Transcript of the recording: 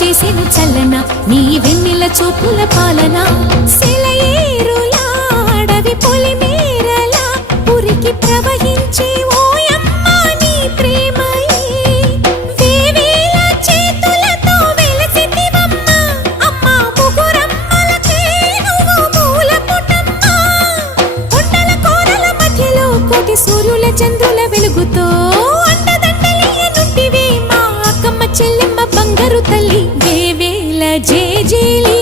చేసెను చల్లన నీ వెన్నెల చూపుల పాలన సెలయేరులా అడవి పొలిమేరలా ఉరికి ప్రవహించే ఓయమ్మ నీ ప్రేమయే వేవేల చేతులతో వెలసితివమ్మ అమ్మ ముగురమ్మలకే నువ్వు మూలపుటమ్మ కొండల కోరల మధ్యలో కోటి సూర్యుల చంద్రుల వెలుగుతో చెల్లెమ్మ బంగారు తల్లి వేవేల జేజేలి